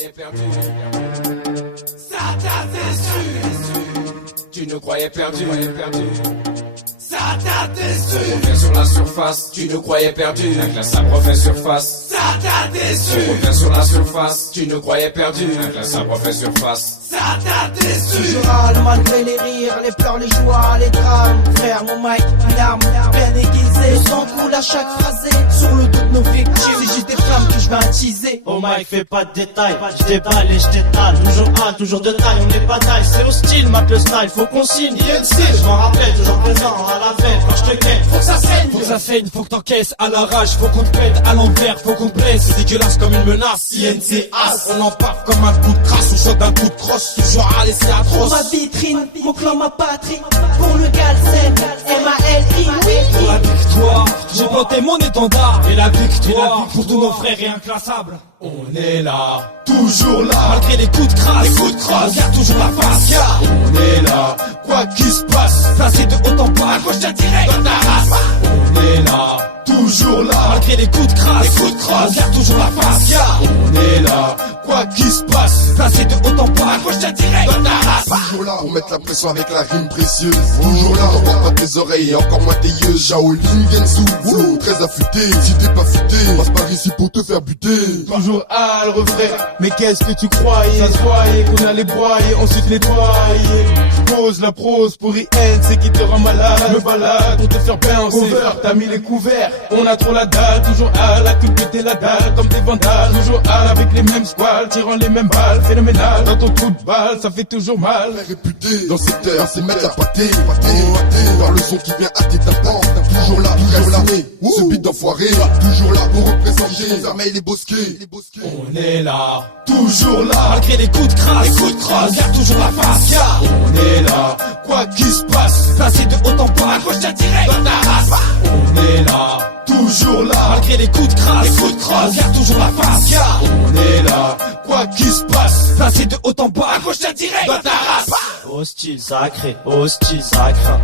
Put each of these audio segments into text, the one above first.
croyais perdu. Ça t'a déçu. Tu nous croyais perdu. Ça t'a déçu. On revient sur la surface. Tu nous croyais perdu. La classe sabre refait surface. Ça t'a déçu. On revient sur la surface. Tu nous croyais perdu. La classe sabre refait surface. Ça t'a déçu. Je râle malgré les rires, les pleurs, les joies, les drames. Frère, mon mic, une arme bien aiguisée. Le sang coule à chaque phrasé. Sur le dos de nos victimes, c'est juste des flammes que je vais attiser. Oh Mike, fais pas de détails, je déballe et je t'étale. Toujours A, toujours de taille, on est pas taille. C'est hostile, mate le style, faut qu'on signe. INC, je m'en rappelle, toujours présent à la fête. Quand je te quitte, faut que ça saigne. Faut que ça saigne, faut que t'encaisses à la rage. Faut qu'on te pète à l'envers, faut qu'on te blesse. C'est dégueulasse comme une menace. INC as, on empare comme un coup de crasse. Ou choc d'un coup de crosse, toujours à laisser atroce. Ma vitrine, mon clan, ma patrie. Pour le Galsen, M-A-L-I, oui. Pour la victoire, j'ai planté mon étendard. Et la victoire, pour tous nos frères et inclassables. On est là, toujours là. Malgré les coups de crasse, on garde toujours la face. On est là, quoi qu'il se passe. Placé de haut en bas, à gauche d'un direct dans ta race. On est là, toujours là. Malgré les coups de crasse, on garde toujours la face. On est là, quoi qu'il se passe. Placé de haut en bas, à gauche d'un direct dans ta race. Toujours là pour mettre la pression avec la rime précieuse. Toujours là, encore pas tes oreilles et encore moins tes yeux. Shaolin Gensu, flow très affûté. Si t'es pas futé, passe par ici pour te faire buter. Toujours à le refrain. Mais qu'est-ce que tu croyais? Ça se croyait qu'on allait broyer, ensuite nettoyer. Je pose la prose pour IN, c'est qui te rend malade. Me balade pour te faire bouncer. Cover, t'as mis les couverts. On a trop la dalle, toujours à la culpe péter la dalle comme des vandales. Toujours à avec les mêmes squales, tirant les mêmes balles. Phénoménal, dans ton trou de balle, ça fait toujours mal. Réputé dans le secteur, c'est mettre la pâtée. Voir le son qui vient à tes tapants. Toujours là, ce beat d'enfoiré. Toujours là pour représenter les armées et les bosquets. On est là, toujours là. Malgré les coups de crasse, on garde toujours la face. On est là, quoi qu'il se passe. Placé de haut en bas, à gauche d'un direct dans ta race. On est là, toujours là. Malgré les coups de crasse, on garde toujours la face. On est là, quoi qu'il se passe. Placé de haut en bas, à gauche d'un direct dans ta race. Hostile, sacré,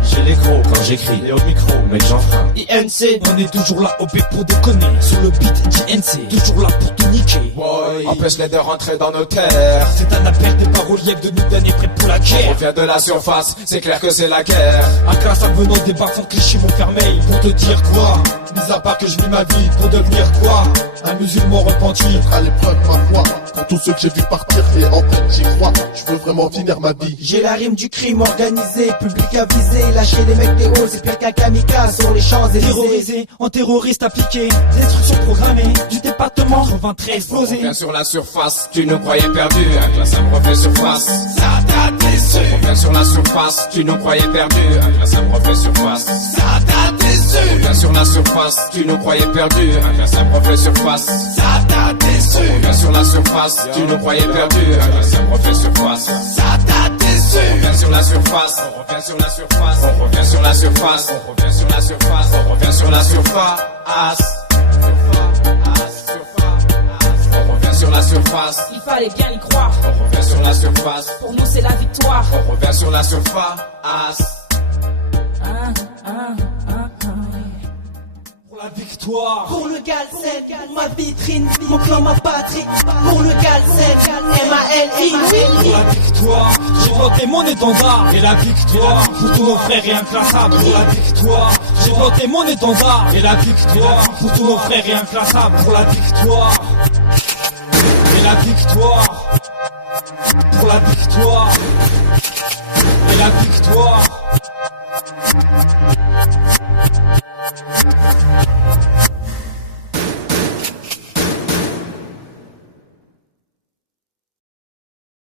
j'ai les gros quand j'écris, et au micro, mec j'en frein. INC, on est toujours là au beat pour déconner. Sur le beat d'INC, toujours là pour te niquer. Empêche-les de rentrer dans nos terres. C'est un appel des paroliers de nous donner prêt pour la On guerre. revient de la surface, c'est clair que c'est la guerre. Un classe à venant des bars sans cliché mon fermeil. Pour te dire quoi? Mis à part que je vis ma vie pour devenir quoi? Un musulman repenti. À l'épreuve ma foi, pour tous ceux que j'ai vu partir et en fait j'y crois. Je veux vraiment finir ma vie. J'ai la rime du crime organisé, public avisé. Lâcher les mecs des hauts, c'est pire qu'un kamikaze sur les Champs-Élysées. Terrorisé, en terroriste appliqué. Destruction programmée du département 93 explosé. On revient sur la surface, tu nous croyais perdu. Un classe me refait surface. Ça t'a déçu. On revient sur la surface, tu nous croyais perdu. Un classe me refait surface. Ça t'a déçu. On revient sur la surface, tu nous croyais perdu. Un classe me refait surface. Ça t'a déçu. On revient sur la surface, tu nous croyais perdu. Un classe me refait surface. Ça t'a déçu. On revient sur la surface, on revient sur la surface, on revient sur la surface, on revient sur la surface, on revient sur la surface. On revient sur la surface. Il fallait bien y croire. On revient sur la surface. Pour nous c'est la victoire. On revient sur la surface. Pour la victoire. Pour le Galsen, ma vitrine, mon clan, ma patrie. Pour le Galsen, M-A-L-I, oui. Pour la victoire, j'ai planté mon étendard. Et la victoire, pour tous nos frères et inclassables. Pour la victoire, j'ai planté mon étendard. Et la victoire, pour tous nos frères et inclassables. Pour la victoire. Et la victoire. Pour la victoire. Et la victoire.